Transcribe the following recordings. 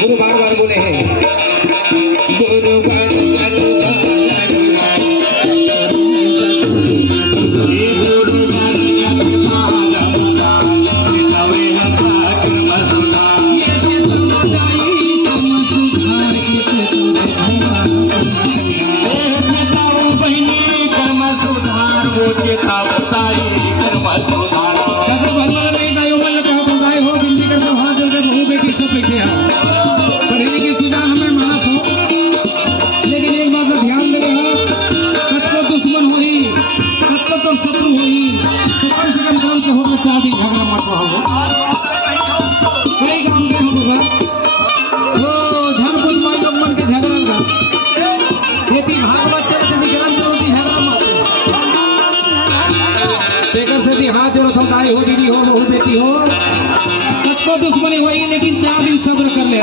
गुरु बार बार बोले हैं गुरु हो दीदी हो बहू बेटी हो सबको दुश्मनी हुई लेकिन 4 दिन सब्र कर ले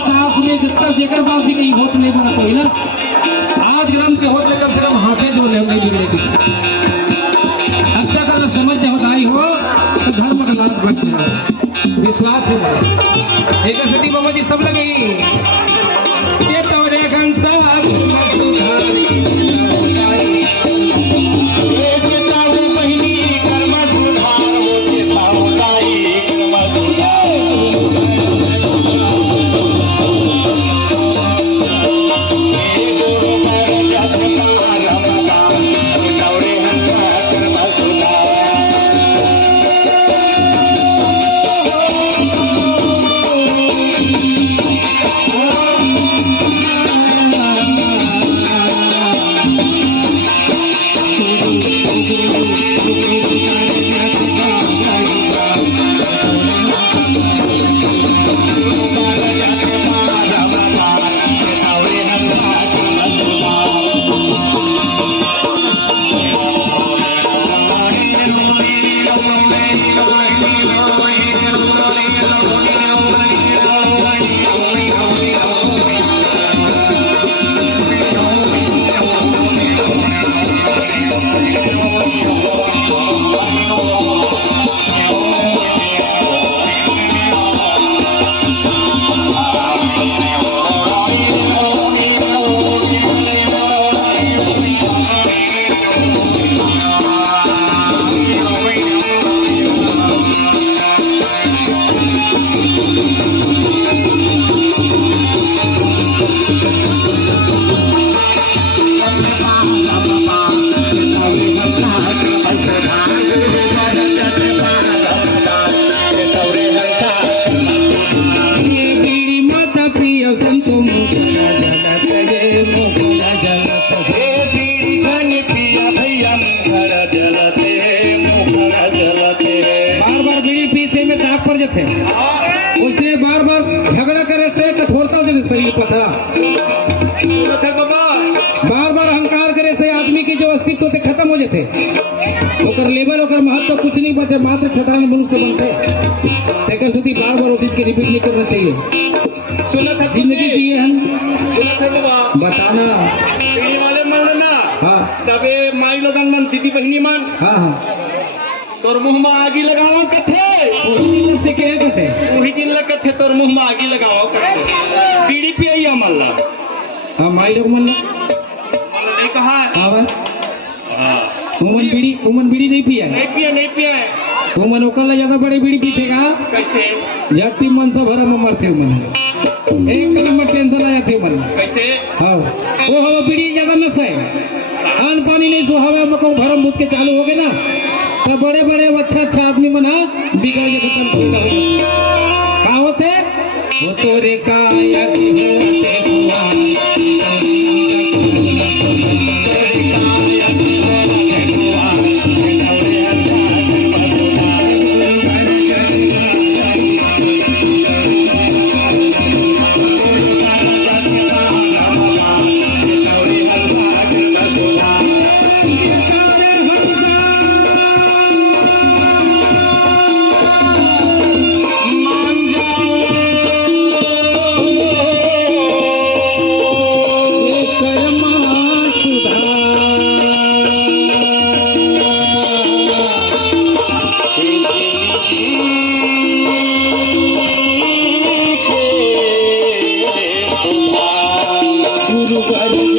सास में जितना जेकर बात भी कहीं होत नहीं बना कोई ना आज ग्राम से होते कम से कम हाथे जो ले बिगड़े की अच्छा का समझ होताई हो तो धर्म का लाभ बच जाए विश्वास है एक सती बाबा जी सब लगे ये तोरे घंटा उसने बार बार झगड़ा करे थे कठोरता हो शरीर पथरा बार बार अहंकार करे थे आदमी के जो अस्तित्व से खत्म हो जाते ओकर लेवल ओकर महत्व कुछ नहीं बचे मात्र साधारण मनुष्य बनते लेकिन सुधी बार बार उस चीज के रिपीट नहीं करना चाहिए जिंदगी जिए हम बताना वाले मन ना हाँ तबे माई लोगन मन दीदी बहनी मन हाँ हाँ तोर मुंह में आगी लगाओ कथे से कहे कथे वही दिन लग कथे तोर मुंह में आगी लगाओ कथे बीड़ी पिया मल्ला हां माई लोग मन नहीं कहा हां भाई हां उमन बीड़ी नहीं पिया नहीं पिया वो मन ओकरला ज्यादा बड़े बीड़ी पीतेगा कैसे झट्टी मन से भरा में मरते हो मन एक नंबर टेंशन आ जाते हो मन कैसे हाँ वो हवा बीड़ी ज्यादा नशा है आन पानी नहीं सो हवा में को भरम भूत के चालू हो गए ना तो बड़े बड़े अच्छा आदमी मन बिगड़ के खत्म का होते वो तोरे का यादी होते हुआ गुरु